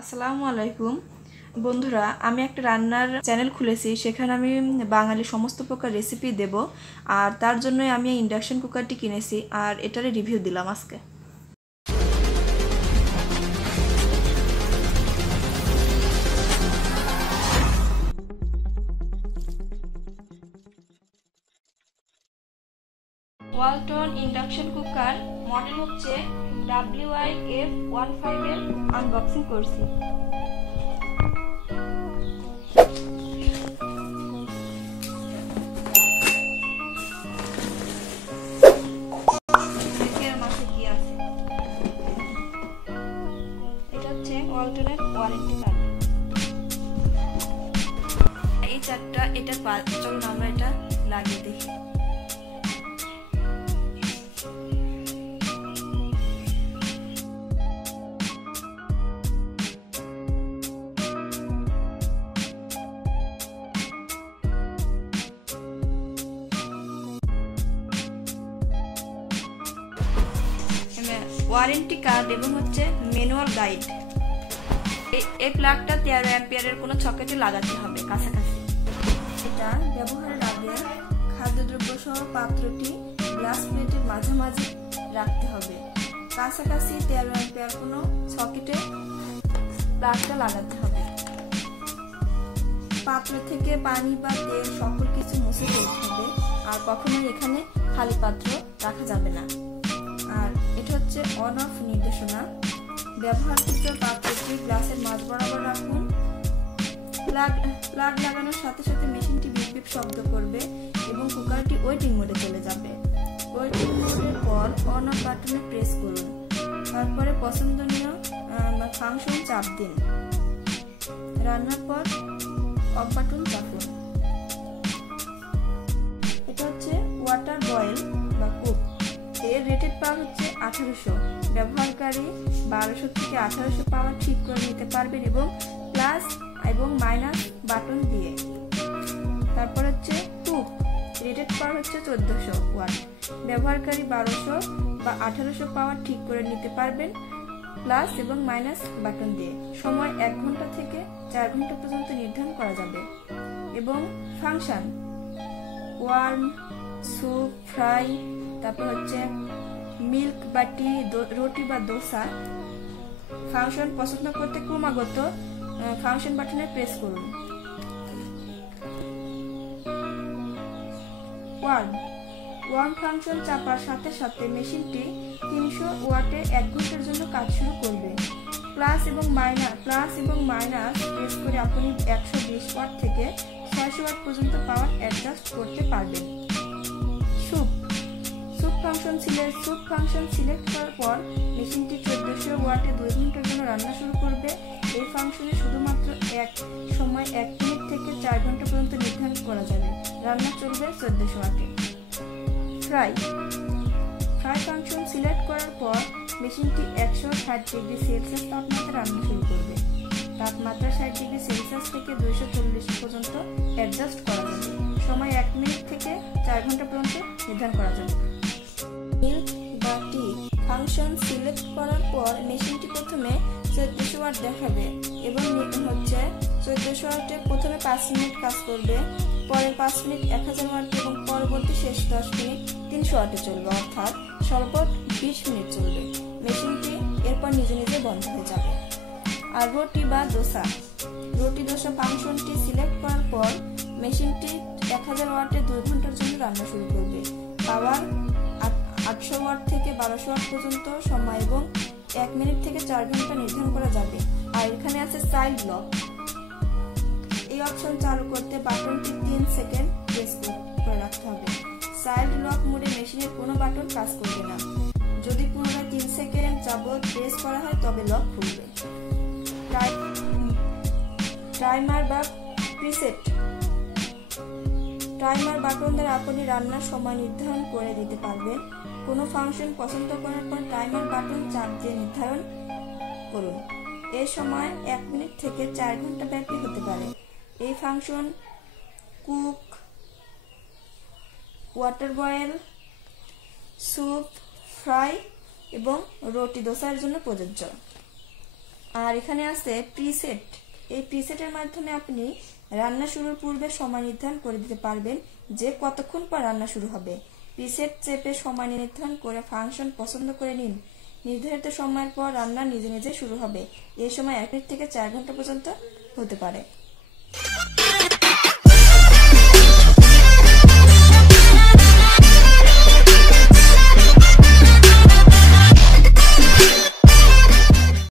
আসসালামু আলাইকুম বন্ধুরা, আমি একটা রান্নার চ্যানেল খুলেছি। সেখানে আমি বাঙালি সমস্ত প্রকার রেসিপি দেব, আর তার জন্যই আমি ইন্ডাকশন কুকারটি কিনেছি আর এটার রিভিউ দিলাম আজকে। ওয়ালটন ইন্ডাকশন কুকার মডেল হচ্ছে WIF15 এর আনবক্সিং করছি। ওয়ালটনের ওয়ারেন্টি কার্ড, এই চারটা এটা চলুন আমরা এটা লাগিয়ে দেখি। ওয়ারেন্টি কার্ড এবং হচ্ছে ম্যানুয়াল গাইড। এই প্লাগটা 13 অ্যাম্পিয়ারের কোনো সকেটে লাগাতে হবে কাছাকাছি। এটা ব্যবহারের আগে খাদ্যদ্রব্য সহ পাত্রটি গ্লাস প্লেটের মাঝামাঝি রাখতে হবে। কাছাকাছি 13 অ্যাম্পিয়ার কোনো সকেটে প্লাগটা লাগাতে হবে। পাত্র থেকে পানি বা তেল সকল কিছু মুছে ফেলতে হবে, আর কখনোই এখানে খালি পাত্র রাখা যাবে না। আর এটা হচ্ছে অন অফ নির্দেশনা। ব্যবহারকৃত পাত্রটি গ্লাসের মাঝ বরাবর রাখুন। প্লাগ লাগানোর সাথে সাথে মেশিনটি বিপ বিপ শব্দ করবে এবং কুকারটি ওয়েটিং মোডে চলে যাবে। ওয়েটিং মোডের পর অন অফ বাটনে প্রেস করুন। তারপরে পছন্দনীয় ফাংশন চাপ দিন। রান্নার পর অফ বাটন চাপুন। এটা হচ্ছে ওয়াটার বয়েল বা কুক। এর রেটেড পাওয়ার হচ্ছে 1800। ব্যবহারকারী 1200 থেকে 1800 পাওয়ার ঠিক করে নিতে পারবেন এবং প্লাস এবং মাইনাস বাটন দিয়ে। তারপর হচ্ছে কুক, রেটেড পাওয়ার হচ্ছে 1400 ওয়াট। ব্যবহারকারী 1200 বা 1800 পাওয়ার ঠিক করে নিতে পারবেন প্লাস এবং মাইনাস বাটন দিয়ে। সময় 1 ঘন্টা থেকে 4 ঘন্টা পর্যন্ত নির্ধারণ করা যাবে। এবং ফাংশন ওয়ার্ম, স্যুপ, ফ্রাই, তারপর হচ্ছে মিল্ক বা টি, রুটি বা দোসা। ফাংশন পছন্দ করতে ক্রমাগত ফাংশন বাটনে প্রেস করুন। ওয়ার্ম ফাংশন চাপার সাথে সাথে মেশিনটি 300 ওয়াটে 1 ঘন্টার জন্য কাজ শুরু করবে। প্লাস এবং মাইনাস প্রেস করে আপনি 120 ওয়াট থেকে 600 ওয়াট পর্যন্ত পাওয়ার অ্যাডজাস্ট করতে পারবেন। স্যুপ ফাংশন সিলেক্ট করার পর মেশিনটি 1400 ওয়াটে 2 ঘন্টার জন্য রান্না শুরু করবে। এই ফাংশনে শুধুমাত্র সময় 1 মিনিট থেকে 4 ঘন্টা পর্যন্ত নির্ধারণ করা যাবে। রান্না চলবে 1400 ওয়াটে। ফ্রাই ফাংশন সিলেক্ট করার পর মেশিনটি 160 ডিগ্রি সেলসিয়াস তাপমাত্রা রান্না শুরু করবে। তাপমাত্রা 60 ডিগ্রি সেলসিয়াস থেকে 240 পর্যন্ত অ্যাডজাস্ট করা যাবে। সময় 1 মিনিট থেকে 4 ঘন্টা পর্যন্ত নির্ধারণ করা যাবে। মিল্ক বা টি ফাংশন সিলেক্ট করার পর মেশিনটি প্রথমে 1400 ওয়াট দেখাবে এবং হচ্ছে 1400 ওয়াটে প্রথমে 5 মিনিট কাজ করবে, পরের 5 মিনিট 1000 ওয়াট এবং পরবর্তী শেষ 10 মিনিট 300 ওয়াটে চলবে, অর্থাৎ সর্বোচ্চ 20 মিনিট চলবে। মেশিনটি এরপর নিজে নিজে বন্ধ হয়ে যাবে। আর রুটি দোসা ফাংশনটি সিলেক্ট করার পর মেশিনটি 1000 ওয়াটে 2 ঘন্টার জন্য রান্না শুরু করবে। পাওয়ার 800 ওয়াট থেকে 1200 ওয়াট পর্যন্ত সময় এবং 1 মিনিট থেকে 4 ঘন্টা নির্ধারণ করা যাবে। আর এখানে আছে চাইল্ড লক। এই অপশন চালু করতে বাটনটি 3 সেকেন্ড প্রেস করে রাখতে হবে। চাইল্ড লক মোডে মেশিনের কোনো বাটন কাজ করবে না। যদি পুনরায় 3 সেকেন্ড যাবত প্রেস করা হয় তবে লক খুলবে। টাইমার বা প্রিসেট বাটন দ্বারা আপনি রান্নার সময় নির্ধারণ করে দিতে পারবেন। কোনো ফাংশন পছন্দ করার পর টাইমার বাটন চাপ দিয়ে নির্ধারণ করুন। এর সময় 1 মিনিট থেকে 4 ঘন্টা ব্যাপী হতে পারে। এই function cook, water boil, soup, fry এবং রুটি দোসার জন্য প্রযোজ্য। আর এখানে আছে প্রিসেট। এই প্রিসেটের মাধ্যমে আপনি রান্না শুরুর পূর্বে সময় নির্ধারণ করে দিতে পারবেন যে কতক্ষণ পর রান্না শুরু হবে। প্রিসেট চেপে সময় নির্ধারণ করে ফাংশন পছন্দ করে নিন। নির্ধারিত সময়ের পর রান্না নিজে নিজে শুরু হবে। এই সময় 1 মিনিট থেকে 4 ঘন্টা পর্যন্ত হতে পারে।